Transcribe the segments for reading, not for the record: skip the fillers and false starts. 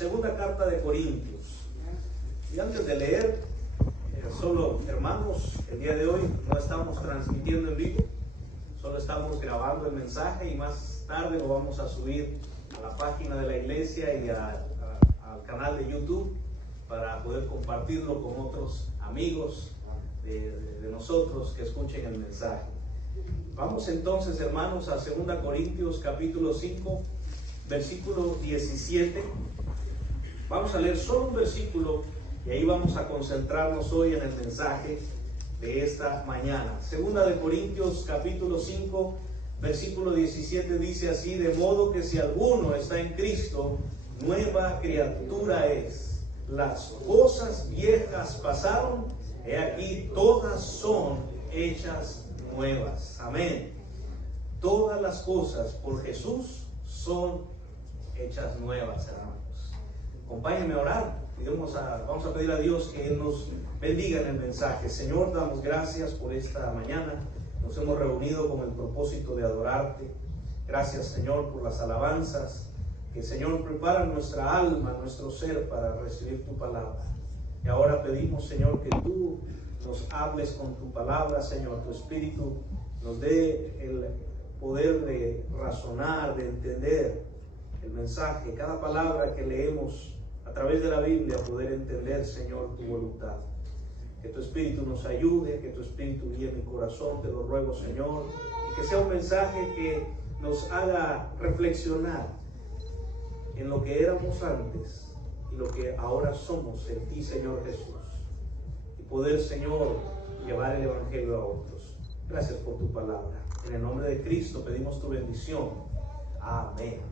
Segunda carta de Corintios. Y antes de leer, solo hermanos, el día de hoy no estamos transmitiendo en vivo, solo estamos grabando el mensaje y más tarde lo vamos a subir a la página de la iglesia y al canal de YouTube para poder compartirlo con otros amigos de nosotros que escuchen el mensaje. Vamos entonces, hermanos, a 2 Corintios capítulo 5, versículo 17. Vamos a leer solo un versículo y ahí vamos a concentrarnos hoy en el mensaje de esta mañana. 2 Corintios capítulo 5, versículo 17 dice así: de modo que si alguno está en Cristo, nueva criatura es. Las cosas viejas pasaron, he aquí todas son hechas nuevas. Amén. Todas las cosas por Jesús son hechas nuevas, hermanos. Acompáñenme a orar. Vamos a pedir a Dios que Él nos bendiga en el mensaje. Señor, damos gracias por esta mañana. Nos hemos reunido con el propósito de adorarte. Gracias, Señor, por las alabanzas que, Señor, preparan nuestra alma, nuestro ser para recibir tu palabra. Y ahora pedimos, Señor, que tú nos hables con tu palabra, Señor. Tu Espíritu nos dé el poder de razonar, de entender el mensaje, cada palabra que leemos a través de la Biblia, poder entender, Señor, tu voluntad. Que tu Espíritu nos ayude, que tu Espíritu guíe mi corazón, te lo ruego, Señor, y que sea un mensaje que nos haga reflexionar en lo que éramos antes y lo que ahora somos en ti, Señor Jesús, y poder, Señor, llevar el Evangelio a otros. Gracias por tu palabra. En el nombre de Cristo pedimos tu bendición. Amén.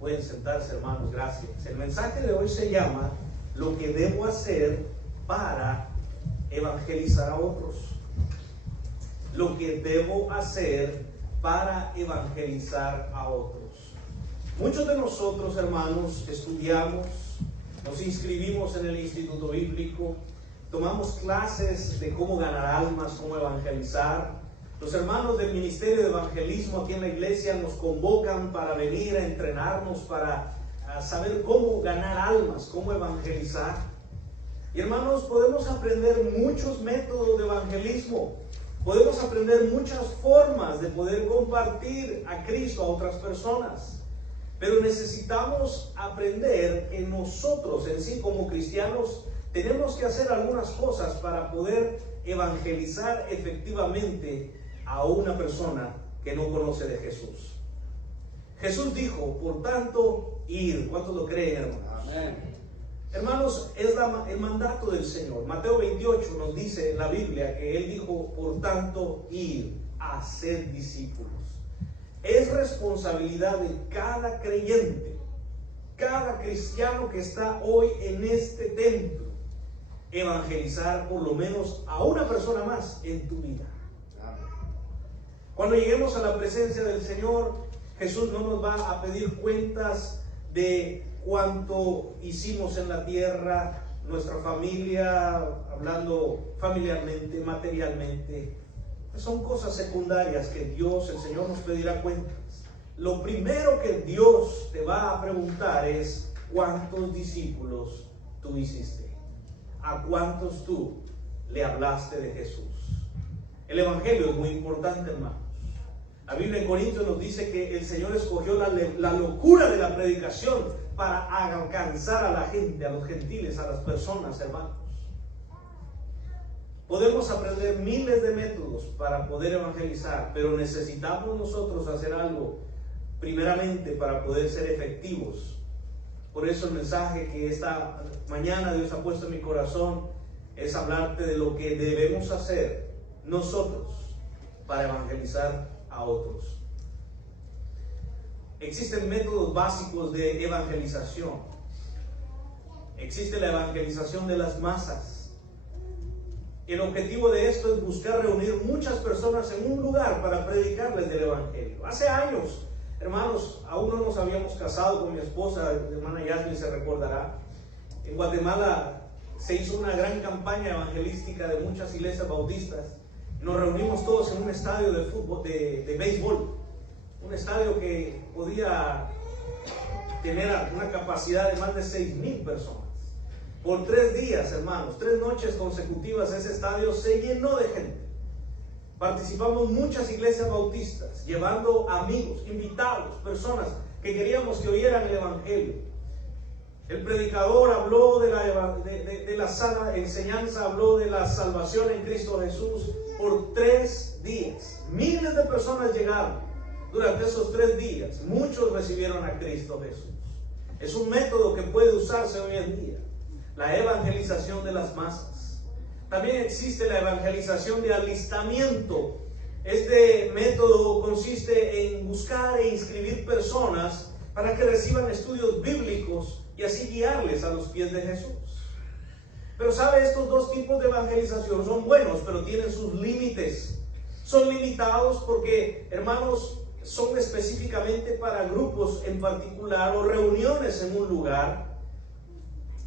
Pueden sentarse, hermanos, gracias. El mensaje de hoy se llama lo que debo hacer para evangelizar a otros. Lo que debo hacer para evangelizar a otros. Muchos de nosotros, hermanos, estudiamos, nos inscribimos en el Instituto Bíblico, tomamos clases de cómo ganar almas, cómo evangelizar. Los hermanos del Ministerio de Evangelismo aquí en la iglesia nos convocan para venir a entrenarnos, para saber cómo ganar almas, cómo evangelizar. Y hermanos, podemos aprender muchos métodos de evangelismo, podemos aprender muchas formas de poder compartir a Cristo a otras personas. Pero necesitamos aprender que nosotros en sí como cristianos tenemos que hacer algunas cosas para poder evangelizar efectivamente a una persona que no conoce de Jesús. Jesús dijo, por tanto, ir. ¿Cuántos lo creen, hermanos? Amén. Hermanos, es el mandato del Señor. Mateo 28 nos dice en la Biblia que Él dijo, por tanto, ir a ser discípulos. Es responsabilidad de cada creyente, cada cristiano que está hoy en este templo, evangelizar por lo menos a una persona más en tu vida. Cuando lleguemos a la presencia del Señor, Jesús no nos va a pedir cuentas de cuánto hicimos en la tierra, nuestra familia, hablando familiarmente, materialmente. Son cosas secundarias que Dios, el Señor, nos pedirá cuentas. Lo primero que Dios te va a preguntar es cuántos discípulos tú hiciste, a cuántos tú le hablaste de Jesús. El Evangelio es muy importante, hermanos. La Biblia en Corintios nos dice que el Señor escogió la locura de la predicación para alcanzar a la gente, a los gentiles, a las personas, hermanos. Podemos aprender miles de métodos para poder evangelizar, pero necesitamos nosotros hacer algo primeramente para poder ser efectivos. Por eso el mensaje que esta mañana Dios ha puesto en mi corazón es hablarte de lo que debemos hacer nosotros para evangelizar a otros. Existen métodos básicos de evangelización. Existe la evangelización de las masas. El objetivo de esto es buscar reunir muchas personas en un lugar para predicarles del Evangelio. Hace años, hermanos, aún no nos habíamos casado con mi esposa, la hermana Yasmin se recordará. En Guatemala se hizo una gran campaña evangelística de muchas iglesias bautistas. Nos reunimos todos en un estadio de fútbol, de béisbol, un estadio que podía tener una capacidad de más de 6,000 personas. Por 3 días, hermanos, 3 noches consecutivas, ese estadio se llenó de gente. Participamos muchas iglesias bautistas, llevando amigos, invitados, personas que queríamos que oyeran el Evangelio. El predicador habló de la sana enseñanza, habló de la salvación en Cristo Jesús por 3 días. Miles de personas llegaron durante esos 3 días. Muchos recibieron a Cristo Jesús. Es un método que puede usarse hoy en día. La evangelización de las masas. También existe la evangelización de alistamiento. Este método consiste en buscar e inscribir personas para que reciban estudios bíblicos y así guiarles a los pies de Jesús. Pero sabe, estos 2 tipos de evangelización son buenos, pero tienen sus límites. Son limitados porque, hermanos, son específicamente para grupos en particular o reuniones en un lugar.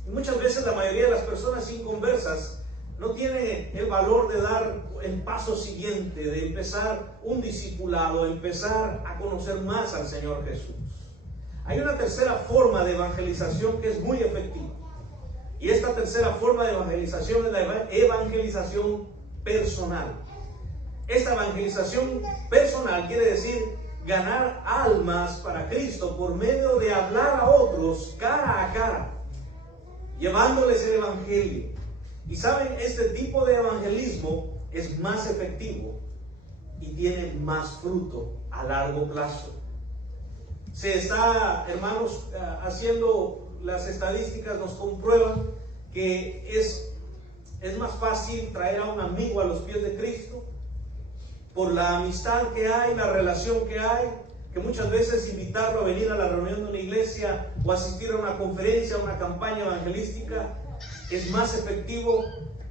Y muchas veces la mayoría de las personas inconversas no tienen el valor de dar el paso siguiente, de empezar un discipulado, empezar a conocer más al Señor Jesús. Hay una tercera forma de evangelización que es muy efectiva. Y esta tercera forma de evangelización es la evangelización personal. Esta evangelización personal quiere decir ganar almas para Cristo por medio de hablar a otros cara a cara, llevándoles el Evangelio. Y saben, este tipo de evangelismo es más efectivo y tiene más fruto a largo plazo. Se está, hermanos, haciendo las estadísticas, nos comprueban que es más fácil traer a un amigo a los pies de Cristo por la amistad que hay, la relación que hay, que muchas veces invitarlo a venir a la reunión de una iglesia o asistir a una conferencia, a una campaña evangelística. Es más efectivo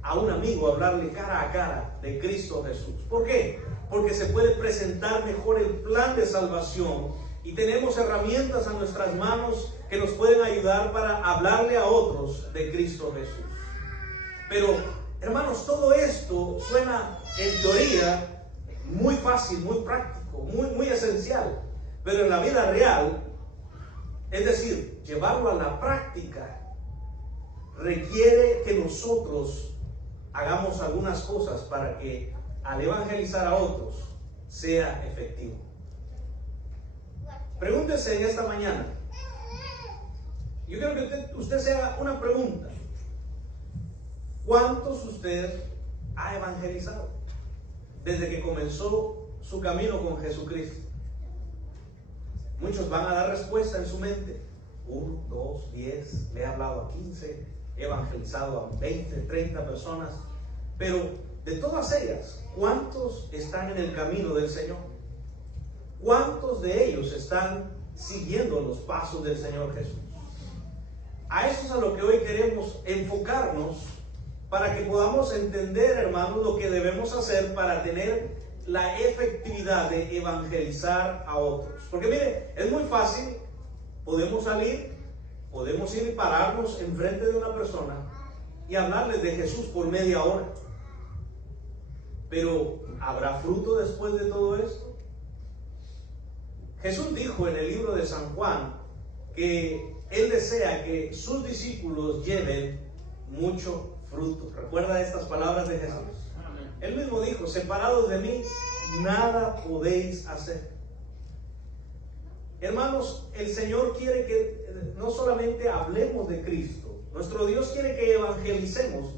a un amigo hablarle cara a cara de Cristo Jesús. ¿Por qué? Porque se puede presentar mejor el plan de salvación y tenemos herramientas a nuestras manos que nos pueden ayudar para hablarle a otros de Cristo Jesús. Pero, hermanos, todo esto suena en teoría muy fácil, muy práctico, muy esencial. Pero en la vida real, es decir, llevarlo a la práctica, requiere que nosotros hagamos algunas cosas para que al evangelizar a otros sea efectivo. Pregúntese en esta mañana. Yo quiero que usted se haga una pregunta. ¿Cuántos usted ha evangelizado desde que comenzó su camino con Jesucristo? Muchos van a dar respuesta en su mente. 1, 2, 10, le he hablado a 15, he evangelizado a 20, 30 personas. Pero de todas ellas, ¿cuántos están en el camino del Señor? ¿Cuántos de ellos están siguiendo los pasos del Señor Jesús? A eso es a lo que hoy queremos enfocarnos, para que podamos entender, hermanos, lo que debemos hacer para tener la efectividad de evangelizar a otros. Porque mire, es muy fácil, podemos salir, podemos ir y pararnos enfrente de una persona y hablarles de Jesús por media hora. Pero, ¿habrá fruto después de todo esto? Jesús dijo en el libro de San Juan que Él desea que sus discípulos lleven mucho fruto. ¿Recuerda estas palabras de Jesús? Él mismo dijo: separados de mí, nada podéis hacer. Hermanos, el Señor quiere que no solamente hablemos de Cristo, nuestro Dios quiere que evangelicemos,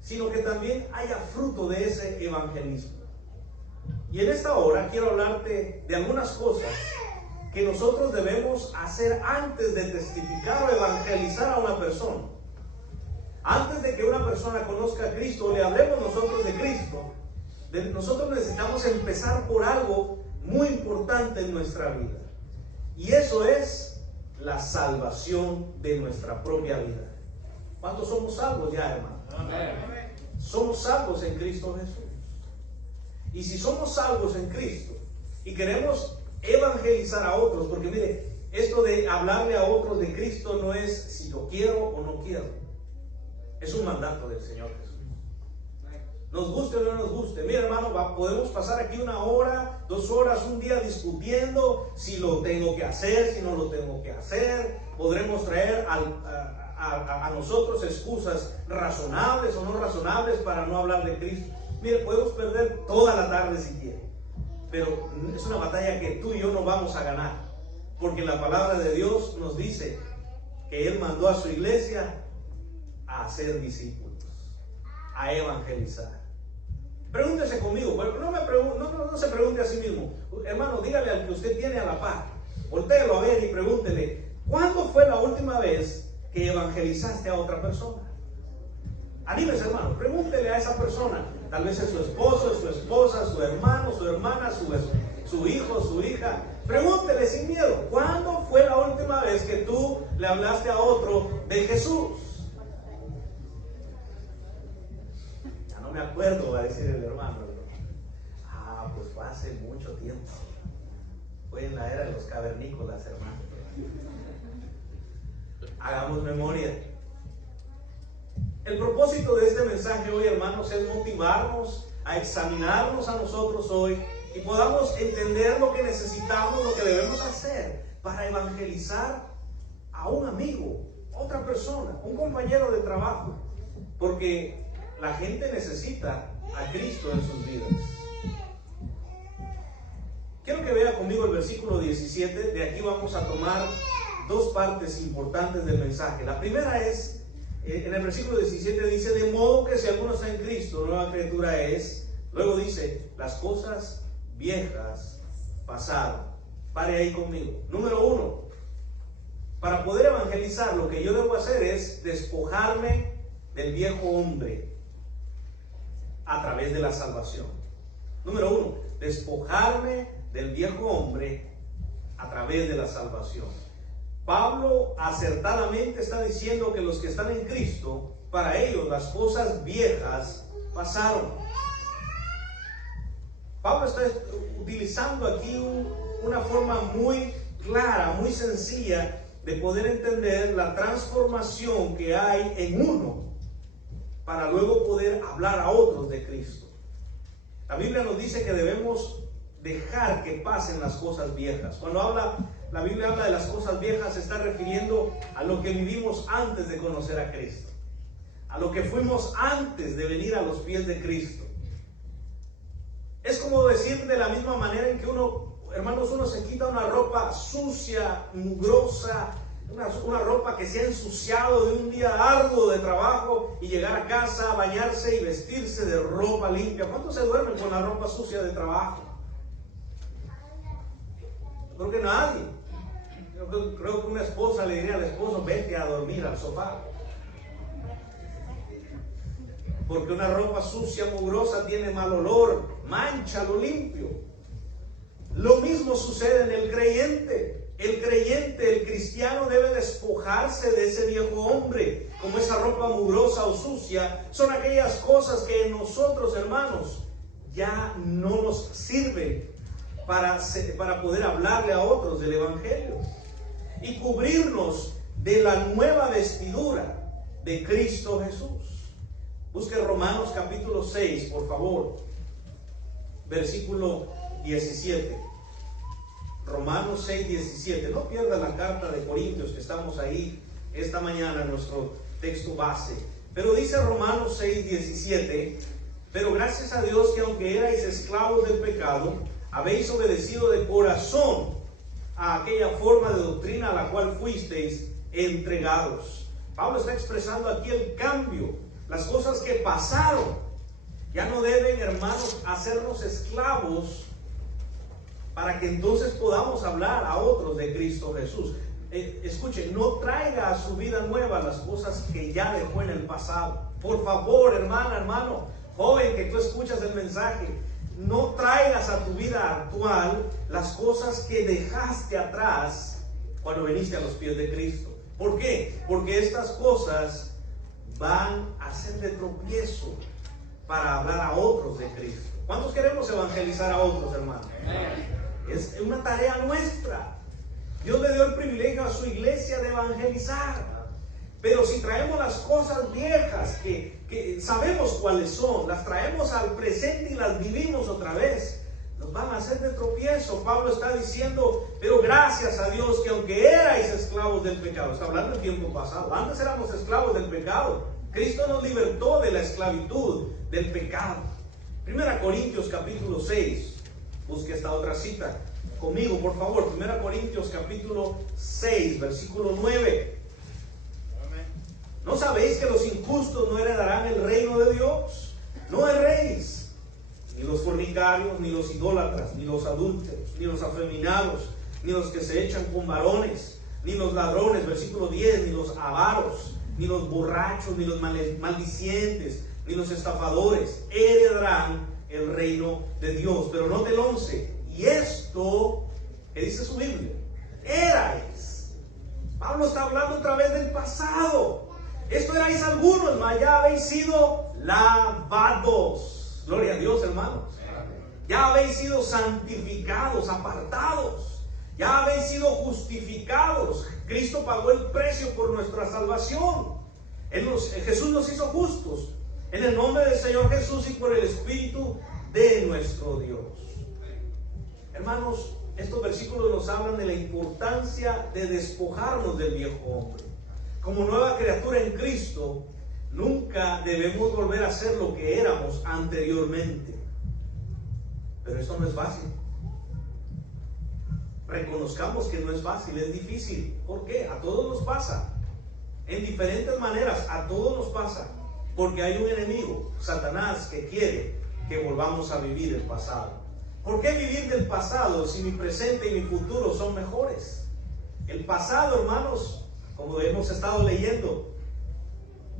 sino que también haya fruto de ese evangelismo. Y en esta hora quiero hablarte de algunas cosas que nosotros debemos hacer antes de testificar o evangelizar a una persona. Antes de que una persona conozca a Cristo o le hablemos nosotros de Cristo, nosotros necesitamos empezar por algo muy importante en nuestra vida. Y eso es la salvación de nuestra propia vida. ¿Cuántos somos salvos ya, hermano? Amén. Somos salvos en Cristo Jesús. Y si somos salvos en Cristo y queremos evangelizar a otros, porque mire, esto de hablarle a otros de Cristo no es si yo quiero o no quiero. Es un mandato del Señor Jesús. Nos guste o no nos guste. Mira, hermano, podemos pasar aquí 1 hora, 2 horas, un día discutiendo si lo tengo que hacer, si no lo tengo que hacer. podremos traer a nosotros excusas razonables o no razonables para no hablar de Cristo. Mire, podemos perder toda la tarde si quiere, pero es una batalla que tú y yo no vamos a ganar, porque la palabra de Dios nos dice que Él mandó a su iglesia a hacer discípulos, a evangelizar. Pregúntese conmigo, no se pregunte a sí mismo. Hermano, dígale al que usted tiene a la par, voltéelo a ver y pregúntele: ¿cuándo fue la última vez que evangelizaste a otra persona? Anímese, hermano, pregúntele a esa persona. Tal vez es su esposo, es su esposa, su hermano, su hermana, su hijo, su hija. Pregúntele sin miedo: ¿cuándo fue la última vez que tú le hablaste a otro de Jesús? Ya no me acuerdo, va a decir el hermano. Pues fue hace mucho tiempo. Fue en la era de los cavernícolas, hermano. Hagamos memoria. El propósito de este mensaje hoy, hermanos, es motivarnos a examinarnos a nosotros hoy y podamos entender lo que necesitamos, lo que debemos hacer para evangelizar a un amigo, otra persona, un compañero de trabajo, porque la gente necesita a Cristo en sus vidas. Quiero que vea conmigo el versículo 17. De aquí vamos a tomar dos partes importantes del mensaje. La primera es, en el versículo 17 dice: de modo que si alguno está en Cristo, nueva criatura es. Luego dice: las cosas viejas pasaron. Pare ahí conmigo. Número 1, para poder evangelizar, lo que yo debo hacer es despojarme del viejo hombre a través de la salvación. Número 1, despojarme del viejo hombre a través de la salvación. Pablo acertadamente está diciendo que los que están en Cristo, para ellos las cosas viejas pasaron. Pablo está utilizando aquí una forma muy clara, muy sencilla de poder entender la transformación que hay en uno para luego poder hablar a otros de Cristo. La Biblia nos dice que debemos dejar que pasen las cosas viejas. Cuando la Biblia habla de las cosas viejas, se está refiriendo a lo que vivimos antes de conocer a Cristo, a lo que fuimos antes de venir a los pies de Cristo. Es como decir, de la misma manera en que uno se quita una ropa sucia, mugrosa, una ropa que se ha ensuciado de un día arduo de trabajo, y llegar a casa, bañarse y vestirse de ropa limpia. ¿Cuántos se duermen con la ropa sucia de trabajo? Creo que nadie. Creo que una esposa le diría al esposo: vete a dormir al sofá. Porque una ropa sucia, mugrosa, tiene mal olor, mancha lo limpio. Lo mismo sucede en el creyente. El creyente, el cristiano, debe despojarse de ese viejo hombre. Como esa ropa mugrosa o sucia, son aquellas cosas que en nosotros, hermanos, ya no nos sirven para poder hablarle a otros del Evangelio. Y cubrirnos de la nueva vestidura de Cristo Jesús. Busque Romanos capítulo 6, por favor. Versículo 17. Romanos 6, 17. No pierda la carta de Corintios, que estamos ahí esta mañana en nuestro texto base. Pero dice Romanos 6, 17: pero gracias a Dios que aunque erais esclavos del pecado, habéis obedecido de corazón a aquella forma de doctrina a la cual fuisteis entregados. Pablo está expresando aquí el cambio, las cosas que pasaron. Ya no deben, hermanos, hacernos esclavos para que entonces podamos hablar a otros de Cristo Jesús. Escuche, no traiga a su vida nueva las cosas que ya dejó en el pasado. Por favor, hermana, hermano, joven que tú escuchas el mensaje, no traigas a tu vida actual las cosas que dejaste atrás cuando viniste a los pies de Cristo. ¿Por qué? Porque estas cosas van a ser de tropiezo para hablar a otros de Cristo. ¿Cuántos queremos evangelizar a otros, hermanos? Es una tarea nuestra. Dios le dio el privilegio a su iglesia de evangelizar. Pero si traemos las cosas viejas que sabemos cuáles son, las traemos al presente y las vivimos otra vez, nos van a hacer de tropiezo. Pablo está diciendo, pero gracias a Dios que aunque erais esclavos del pecado, está hablando del tiempo pasado, antes éramos esclavos del pecado, Cristo nos libertó de la esclavitud del pecado. 1 Corintios capítulo 6, busque esta otra cita conmigo, por favor. 1 Corintios capítulo 6, versículo 9. ¿No sabéis que los injustos no heredarán el reino de Dios? No erréis, ni los fornicarios, ni los idólatras, ni los adúlteros, ni los afeminados, ni los que se echan con varones, ni los ladrones, versículo 10, ni los avaros, ni los borrachos, ni los maldicientes, ni los estafadores heredarán el reino de Dios. Pero note el 11, y esto, ¿qué dice su Biblia? Erais. Pablo está hablando otra vez del pasado. Esto erais algunos, mas ya habéis sido lavados. Gloria a Dios, hermanos. Ya habéis sido santificados, apartados. Ya habéis sido justificados. Cristo pagó el precio por nuestra salvación. Jesús nos hizo justos. En el nombre del Señor Jesús y por el Espíritu de nuestro Dios. Hermanos, estos versículos nos hablan de la importancia de despojarnos del viejo hombre. Como nueva criatura en Cristo, nunca debemos volver a ser lo que éramos anteriormente. Pero esto no es fácil. Reconozcamos que no es fácil, es difícil. ¿Por qué? A todos nos pasa. En diferentes maneras, a todos nos pasa. Porque hay un enemigo, Satanás, que quiere que volvamos a vivir el pasado. ¿Por qué vivir del pasado si mi presente y mi futuro son mejores? El pasado, hermanos, como hemos estado leyendo,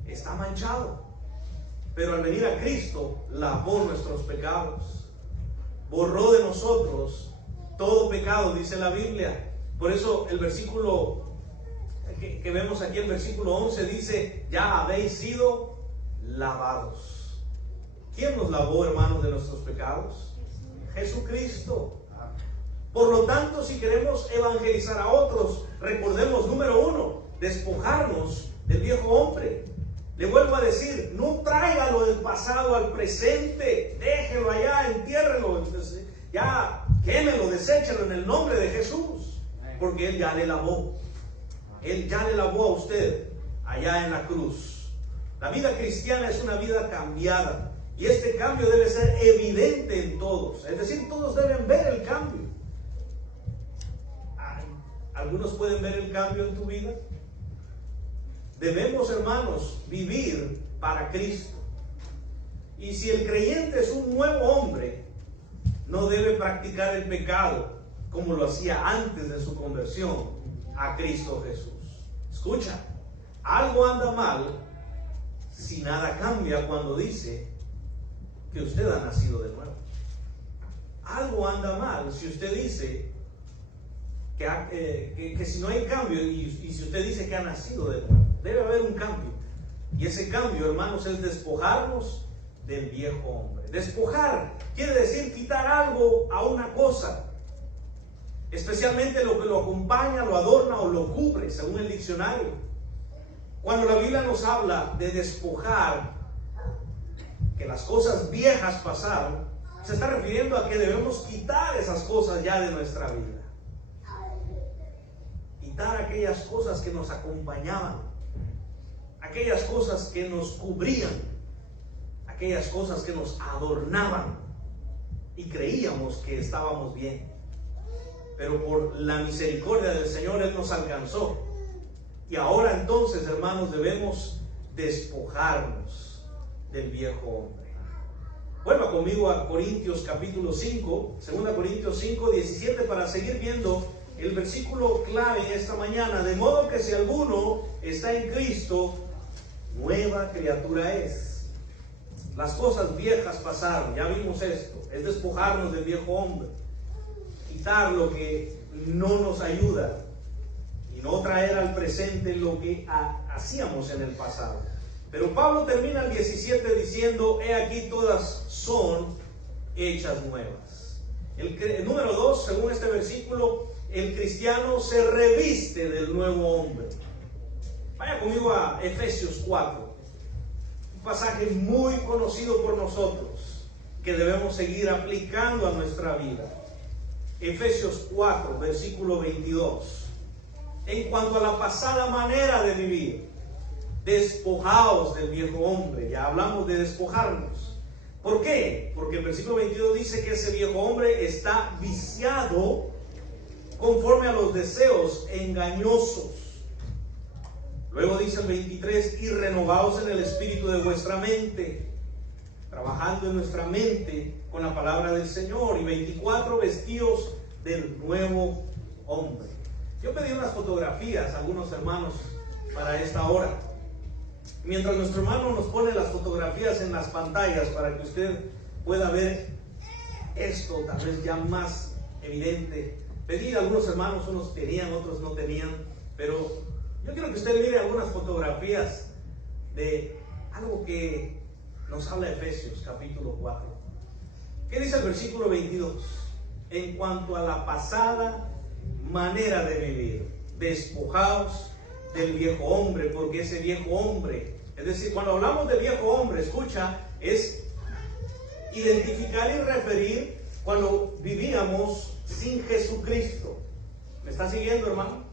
está manchado. Pero al venir a Cristo, lavó nuestros pecados. Borró de nosotros todo pecado, dice la Biblia. Por eso el versículo que vemos aquí, el versículo 11, dice, ya habéis sido lavados. ¿Quién nos lavó, hermanos, de nuestros pecados? Jesucristo. Por lo tanto, si queremos evangelizar a otros, recordemos, número 1, despojarnos del viejo hombre. Le vuelvo a decir, no tráigalo del pasado al presente, déjelo allá, entiérrelo, ya quémelo, deséchelo en el nombre de Jesús, porque Él ya le lavó. Él ya le lavó a usted allá en la cruz. La vida cristiana es una vida cambiada, y este cambio debe ser evidente en todos, es decir, todos deben ver el cambio. ¿Algunos pueden ver el cambio en tu vida? Debemos, hermanos, vivir para Cristo. Y si el creyente es un nuevo hombre, no debe practicar el pecado como lo hacía antes de su conversión a Cristo Jesús. Escucha, algo anda mal si nada cambia cuando dice que usted ha nacido de nuevo. Algo anda mal si usted dice que si no hay cambio y si usted dice que ha nacido de nuevo. Debe haber un cambio. Y ese cambio, hermanos, es despojarnos del viejo hombre. Despojar quiere decir quitar algo a una cosa, especialmente lo que lo acompaña, lo adorna o lo cubre, según el diccionario. Cuando la Biblia nos habla de despojar, que las cosas viejas pasaron, se está refiriendo a que debemos quitar esas cosas ya de nuestra vida. Quitar aquellas cosas que nos acompañaban, aquellas cosas que nos cubrían, aquellas cosas que nos adornaban y creíamos que estábamos bien. Pero por la misericordia del Señor Él nos alcanzó. Y ahora entonces, hermanos, debemos despojarnos del viejo hombre. Vuelva conmigo a Corintios capítulo 5, 2 Corintios 5, 17, para seguir viendo el versículo clave esta mañana. De modo que si alguno está en Cristo, nueva criatura es. Las cosas viejas pasaron, ya vimos esto. Es despojarnos del viejo hombre, quitar lo que no nos ayuda y no traer al presente lo que hacíamos en el pasado. Pero Pablo termina el 17 diciendo, he aquí todas son hechas nuevas. El número 2, según este versículo, el cristiano se reviste del nuevo hombre. Vaya conmigo a Efesios 4, un pasaje muy conocido por nosotros. que debemos seguir aplicando a nuestra vida. Efesios 4, versículo 22. En cuanto a la pasada manera de vivir, despojaos del viejo hombre. Ya hablamos de despojarnos. ¿Por qué? Porque el versículo 22 dice que ese viejo hombre está viciado conforme a los deseos engañosos. Luego dice el 23, y renovaos en el espíritu de vuestra mente, trabajando en nuestra mente con la palabra del Señor. Y 24, vestidos del nuevo hombre. Yo pedí unas fotografías a algunos hermanos para esta hora. Mientras nuestro hermano nos pone las fotografías en las pantallas para que usted pueda ver esto tal vez ya más evidente. Pedí a algunos hermanos, unos tenían, otros no tenían, pero yo quiero que usted mire algunas fotografías de algo que nos habla Efesios capítulo 4. ¿Qué dice el versículo 22? En cuanto a la pasada manera de vivir, despojaos del viejo hombre, porque ese viejo hombre, es decir, cuando hablamos de viejo hombre, escucha, es identificar y referir cuando vivíamos sin Jesucristo. ¿Me está siguiendo, hermano?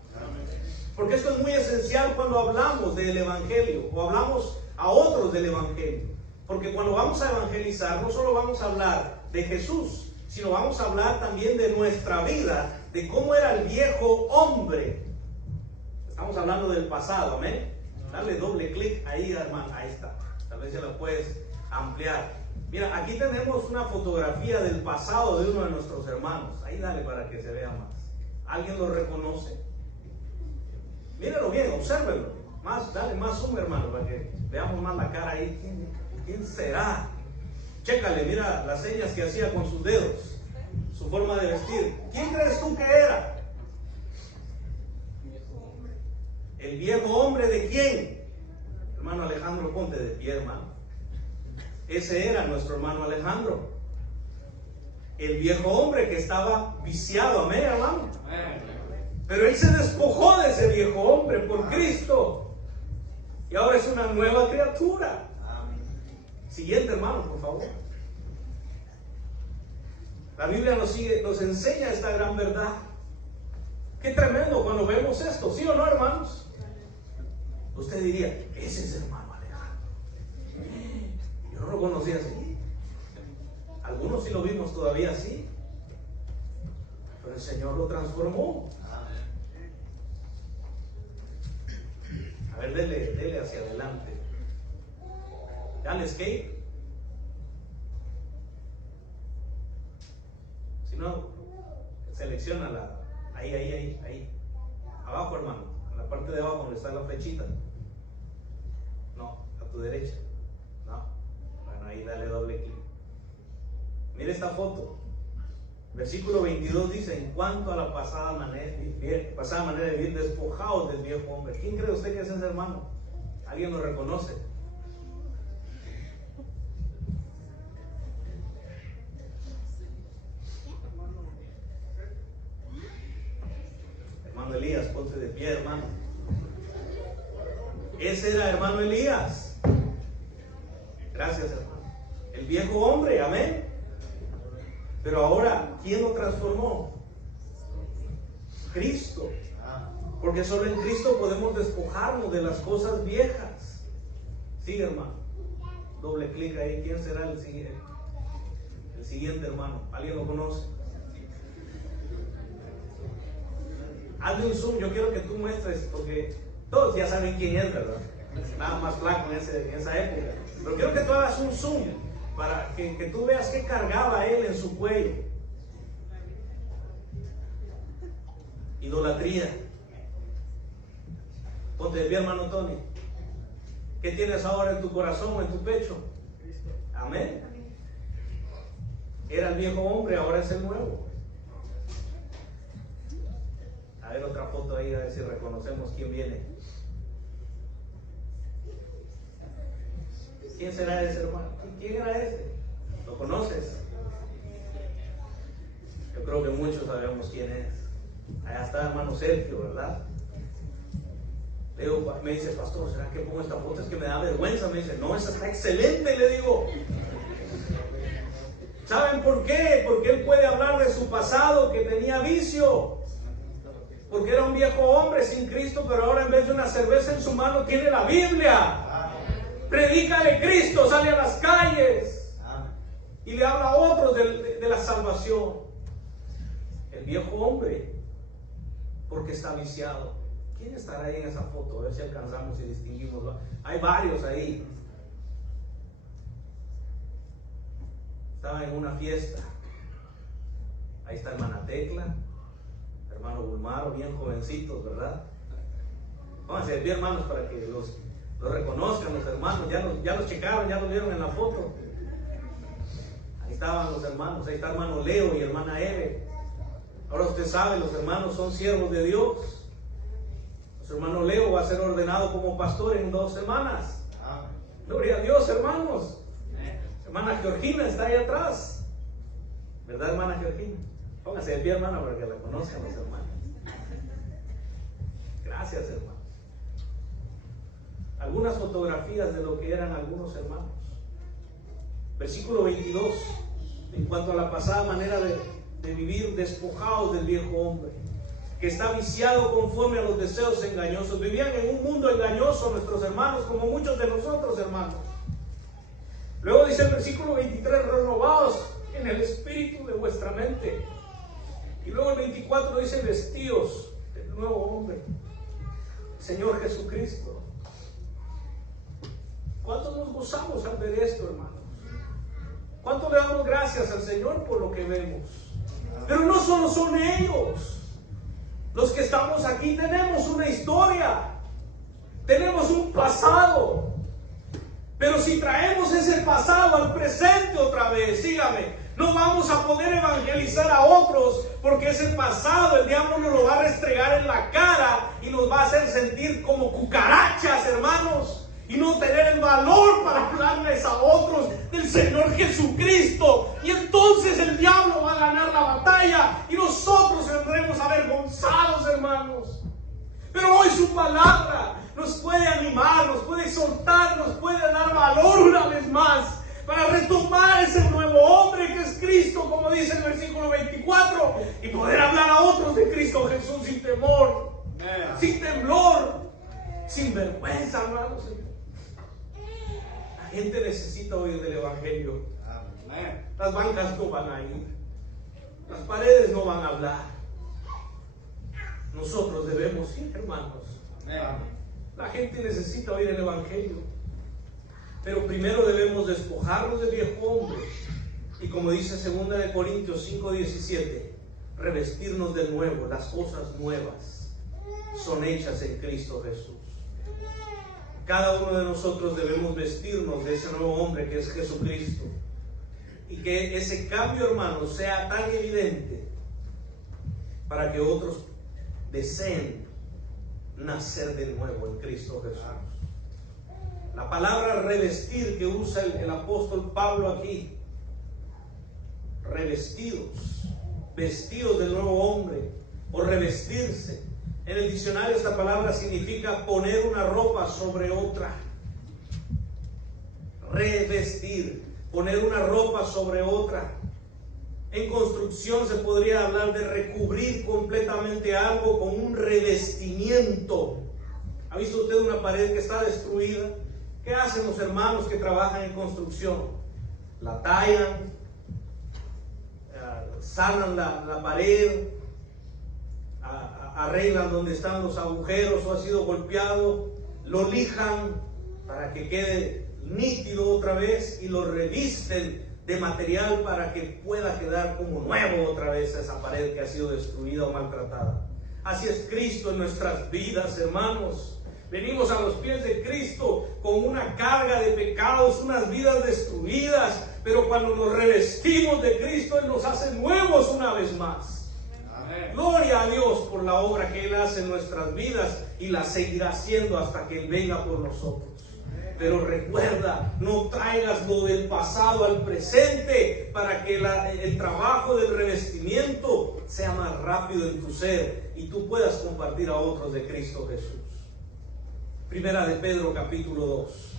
Porque esto es muy esencial cuando hablamos del evangelio o hablamos a otros del evangelio. Porque cuando vamos a evangelizar, no solo vamos a hablar de Jesús, sino vamos a hablar también de nuestra vida, de cómo era el viejo hombre. Estamos hablando del pasado, amén. Dale doble clic ahí, hermano. Ahí está. Tal vez ya la puedes ampliar. Mira, aquí tenemos una fotografía del pasado de uno de nuestros hermanos. Ahí dale para que se vea más. ¿Alguien lo reconoce? Míralo bien, obsérvenlo. Más, dale más zoom, hermano, para que veamos más la cara ahí. ¿Quién será? Chécale, mira las señas que hacía con sus dedos, su forma de vestir. ¿Quién crees tú que era? ¿El viejo hombre de quién? Hermano Alejandro, ponte de pie, hermano. Ese era nuestro hermano Alejandro. El viejo hombre que estaba viciado, amén, hermano. Pero él se despojó de ese viejo hombre por Cristo. Y ahora es una nueva criatura. Siguiente, hermano, por favor. La Biblia nos enseña esta gran verdad. Qué tremendo cuando vemos esto, ¿sí o no, hermanos? Usted diría, ese es hermano Alejandro. Yo no lo conocía así. Algunos sí lo vimos todavía así. Pero el Señor lo transformó. A ver, dele hacia adelante. Dale escape. Si no, selecciona ahí. Abajo, hermano. En la parte de abajo donde está la flechita. No, a tu derecha. No. Bueno, ahí dale doble clic. Mire esta foto. Versículo 22 dice, en cuanto a la pasada manera de vivir, despojados del viejo hombre. ¿Quién cree usted que es ese hermano? ¿Alguien lo reconoce? Hermano Elías, ponte de pie, hermano. Ese era hermano Elías. Gracias, hermano. El viejo hombre, amén. Pero ahora, ¿quién lo transformó? Cristo. Porque solo en Cristo podemos despojarnos de las cosas viejas. Sí, hermano. Doble clic ahí. ¿Quién será el siguiente? El siguiente, hermano. ¿Alguien lo conoce? Hazle un zoom. Yo quiero que tú muestres, porque todos ya saben quién es, ¿verdad? Nada más flaco en esa época. Pero quiero que tú hagas un zoom para que tú veas qué cargaba él en su cuello. Idolatría. Ponte de pie, hermano Tony. ¿Qué tienes ahora en tu corazón o en tu pecho? Amén. Era el viejo hombre, ahora es el nuevo. A ver otra foto ahí, a ver si reconocemos quién viene. ¿Quién será ese hermano? ¿Quién era ese? ¿Lo conoces? Yo creo que muchos sabemos quién es. Allá está hermano Sergio, ¿verdad? Le digo, me dice, pastor, ¿será que pongo esta foto? Es que me da vergüenza. Me dice, no, esa está excelente, le digo. ¿Saben por qué? Porque él puede hablar de su pasado, que tenía vicio. Porque era un viejo hombre sin Cristo, pero ahora en vez de una cerveza en su mano tiene la Biblia. Predícale Cristo, sale a las calles y le habla a otros de la salvación. El viejo hombre, porque está viciado. ¿Quién estará ahí en esa foto? A ver si alcanzamos y distinguimos. Hay varios ahí. Estaba en una fiesta. Ahí está hermana Tecla, hermano Bulmaro, bien jovencitos, ¿verdad? Pónganse de pie, hermanos, para que los reconozcan los hermanos. Ya los checaron, ya los vieron en la foto. Ahí estaban los hermanos. Ahí está hermano Leo y hermana Eve. Ahora usted sabe, los hermanos son siervos de Dios. Su hermano Leo va a ser ordenado como pastor en 2 semanas. Gloria a Dios, hermanos. Hermana Georgina está ahí atrás. ¿Verdad, hermana Georgina? Póngase de pie, hermana, para que la conozcan los hermanos. Gracias, hermanos. Algunas fotografías de lo que eran algunos hermanos. Versículo 22. En cuanto a la pasada manera de vivir, despojados del viejo hombre, que está viciado conforme a los deseos engañosos. Vivían en un mundo engañoso nuestros hermanos, como muchos de nosotros, hermanos. Luego dice el versículo 23, renovados en el espíritu de vuestra mente. Y luego el 24 dice, vestidos del nuevo hombre, Señor Jesucristo. ¿Cuántos nos gozamos al ver esto, hermanos? ¿Cuánto le damos gracias al Señor por lo que vemos? Pero no solo son ellos. Los que estamos aquí tenemos una historia, tenemos un pasado. Pero si traemos ese pasado al presente otra vez, sígame, no vamos a poder evangelizar a otros, porque ese pasado el diablo nos lo va a restregar en la cara y nos va a hacer sentir como cucarachas, hermanos, y no tener el valor para hablarles a otros del Señor Jesucristo. Y entonces el diablo va a ganar la batalla y nosotros vendremos avergonzados, hermanos. Pero hoy su palabra nos puede animar, nos puede exhortar, nos puede dar valor una vez más para retomar ese nuevo hombre que es Cristo, como dice el versículo 24, y poder hablar a otros de Cristo Jesús sin temor, sin temblor, sin vergüenza, hermanos. La gente necesita oír del Evangelio. Las bancas no van a ir, las paredes no van a hablar. Nosotros debemos ir, hermanos. La gente necesita oír el Evangelio. Pero primero debemos despojarnos del viejo hombre. Y como dice 2 Corintios 5:17, revestirnos de nuevo. Las cosas nuevas son hechas en Cristo Jesús. Cada uno de nosotros debemos vestirnos de ese nuevo hombre que es Jesucristo. Y que ese cambio, hermanos, sea tan evidente para que otros deseen nacer de nuevo en Cristo Jesús. La palabra revestir que usa el apóstol Pablo aquí, revestidos, vestidos del nuevo hombre, o revestirse. En el diccionario esta palabra significa poner una ropa sobre otra. Revestir, poner una ropa sobre otra. En construcción se podría hablar de recubrir completamente algo con un revestimiento. ¿Ha visto usted una pared que está destruida? ¿Qué hacen los hermanos que trabajan en construcción? La tallan, sanan la pared, arreglan donde están los agujeros o ha sido golpeado, lo lijan para que quede nítido otra vez y lo revisten de material para que pueda quedar como nuevo otra vez esa pared que ha sido destruida o maltratada. Así es Cristo en nuestras vidas, hermanos. Venimos a los pies de Cristo con una carga de pecados, unas vidas destruidas, pero cuando nos revestimos de Cristo, Él nos hace nuevos una vez más. Amén. Gloria a Dios por la obra que Él hace en nuestras vidas y la seguirá haciendo hasta que Él venga por nosotros. Pero recuerda, no traigas lo del pasado al presente para que el trabajo del revestimiento sea más rápido en tu ser y tú puedas compartir a otros de Cristo Jesús. Primera de Pedro capítulo 2.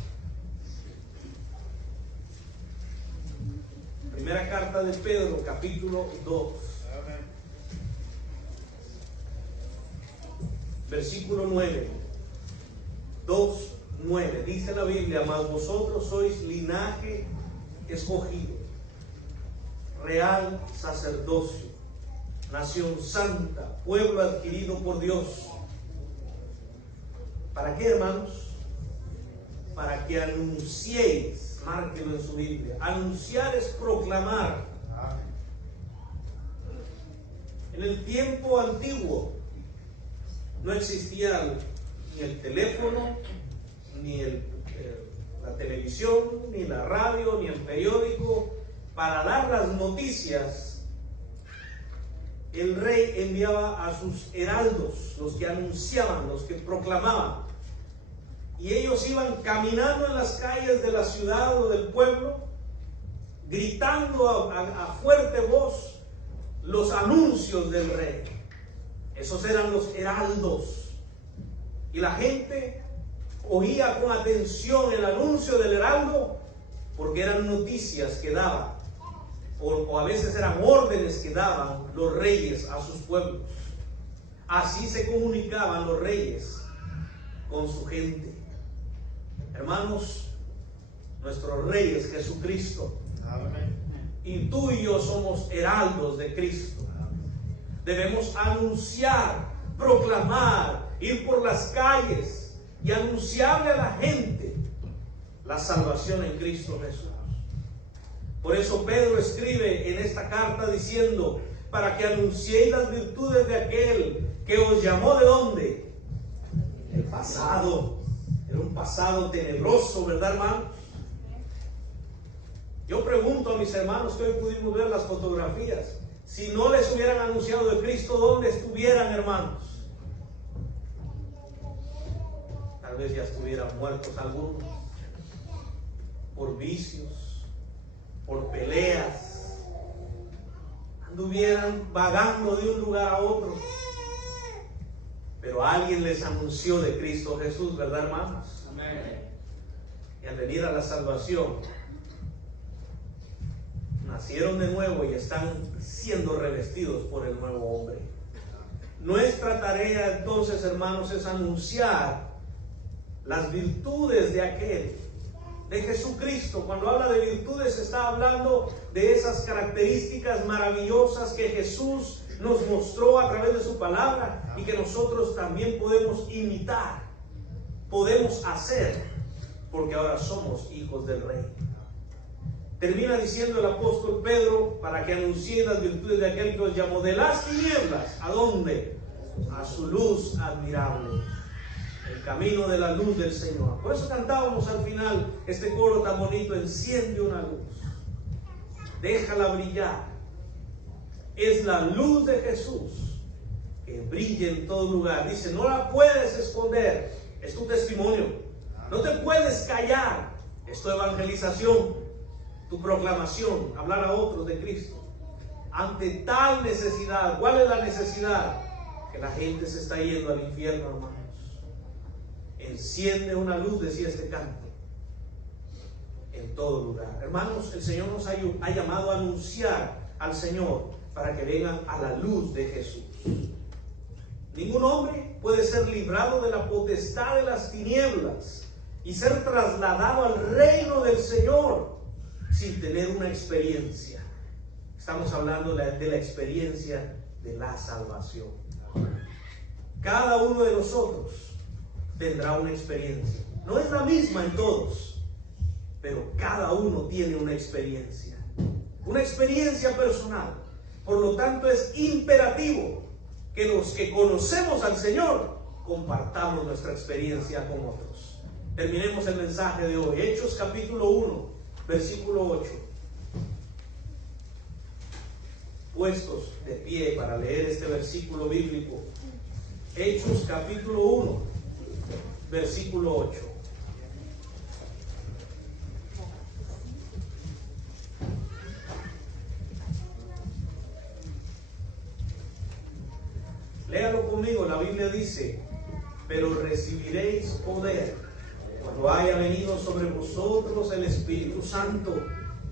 Primera carta de Pedro, capítulo 2. Versículo 9. 2:9. Dice la Biblia: mas vosotros sois linaje escogido, real sacerdocio, nación santa, pueblo adquirido por Dios. ¿Para qué, hermanos? Para que anunciéis, márquenlo en su Biblia. Anunciar es proclamar. En el tiempo antiguo no existía ni el teléfono, ni la televisión, ni la radio, ni el periódico. Para dar las noticias, el rey enviaba a sus heraldos, los que anunciaban, los que proclamaban. Y ellos iban caminando en las calles de la ciudad o del pueblo, gritando a fuerte voz los anuncios del rey. Esos eran los heraldos. Y la gente oía con atención el anuncio del heraldo, porque eran noticias que daban, o a veces eran órdenes que daban los reyes a sus pueblos. Así se comunicaban los reyes con su gente. Hermanos, nuestro rey es Jesucristo. Amén. Y tú y yo somos heraldos de Cristo. Debemos anunciar, proclamar, ir por las calles y anunciarle a la gente la salvación en Cristo Jesús. Por eso Pedro escribe en esta carta diciendo: para que anunciéis las virtudes de aquel que os llamó. ¿De dónde? El pasado. Era un pasado tenebroso, ¿verdad, hermanos? Yo pregunto a mis hermanos que hoy pudimos ver las fotografías, si no les hubieran anunciado de Cristo, ¿dónde estuvieran, hermanos? Tal vez ya estuvieran muertos algunos, por vicios, por peleas, anduvieran vagando de un lugar a otro. Pero alguien les anunció de Cristo Jesús, ¿verdad, hermanos? Amén. Y al venir a la salvación, nacieron de nuevo y están siendo revestidos por el nuevo hombre. Nuestra tarea entonces, hermanos, es anunciar las virtudes de aquel, de Jesucristo. Cuando habla de virtudes, está hablando de esas características maravillosas que Jesús nos mostró a través de su palabra y que nosotros también podemos imitar, podemos hacer, porque ahora somos hijos del Rey. Termina diciendo el apóstol Pedro: para que anunciéis las virtudes de aquel que os llamó de las tinieblas. ¿A dónde? A su luz admirable. El camino de la luz del Señor. Por eso cantábamos al final este coro tan bonito: enciende una luz, déjala brillar. Es la luz de Jesús que brilla en todo lugar. Dice: no la puedes esconder. Es tu testimonio. No te puedes callar. Es tu evangelización, tu proclamación, hablar a otros de Cristo. Ante tal necesidad, ¿cuál es la necesidad? Que la gente se está yendo al infierno, hermanos. Enciende una luz, decía este canto, en todo lugar. Hermanos, el Señor nos ha llamado a anunciar al Señor para que vengan a la luz de Jesús. Ningún hombre puede ser librado de la potestad de las tinieblas y ser trasladado al reino del Señor sin tener una experiencia. Estamos hablando de la experiencia de la salvación. Cada uno de nosotros tendrá una experiencia. No es la misma en todos, pero cada uno tiene una experiencia personal. Por lo tanto, es imperativo que los que conocemos al Señor compartamos nuestra experiencia con otros. Terminemos el mensaje de hoy. Hechos capítulo 1, versículo 8. Puestos de pie para leer este versículo bíblico. Hechos capítulo 1, versículo 8. Léalo conmigo. La Biblia dice: pero recibiréis poder cuando haya venido sobre vosotros el Espíritu Santo,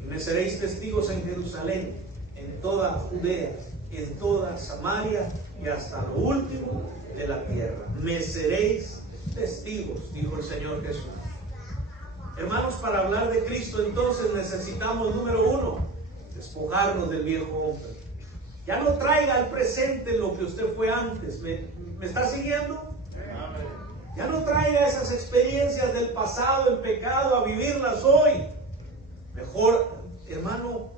y Y me seréis testigos en Jerusalén, en toda Judea, en toda Samaria y hasta lo último de la tierra. Me seréis testigos, dijo el Señor Jesús. Hermanos, para hablar de Cristo entonces necesitamos, número uno, despojarnos del viejo hombre. Ya no traiga al presente lo que usted fue antes. ¿Me está siguiendo? Ya no traiga esas experiencias del pasado en pecado a vivirlas hoy. Mejor, hermano,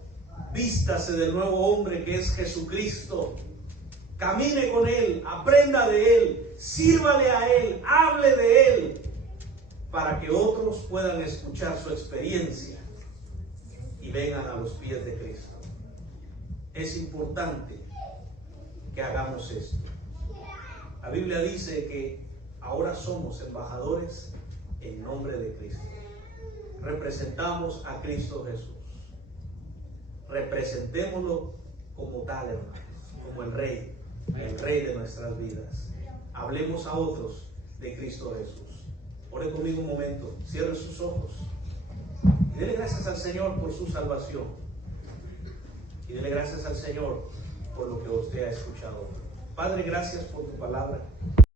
vístase del nuevo hombre que es Jesucristo. Camine con Él, aprenda de Él, sírvale a Él, hable de Él, para que otros puedan escuchar su experiencia y vengan a los pies de Cristo. Es importante que hagamos esto. La Biblia dice que ahora somos embajadores en nombre de Cristo. Representamos a Cristo Jesús. Representémoslo como tal, hermanos, como el Rey de nuestras vidas. Hablemos a otros de Cristo Jesús. Ore conmigo un momento, cierre sus ojos y dele gracias al Señor por su salvación. Y dele gracias al Señor por lo que usted ha escuchado. Padre, gracias por tu palabra.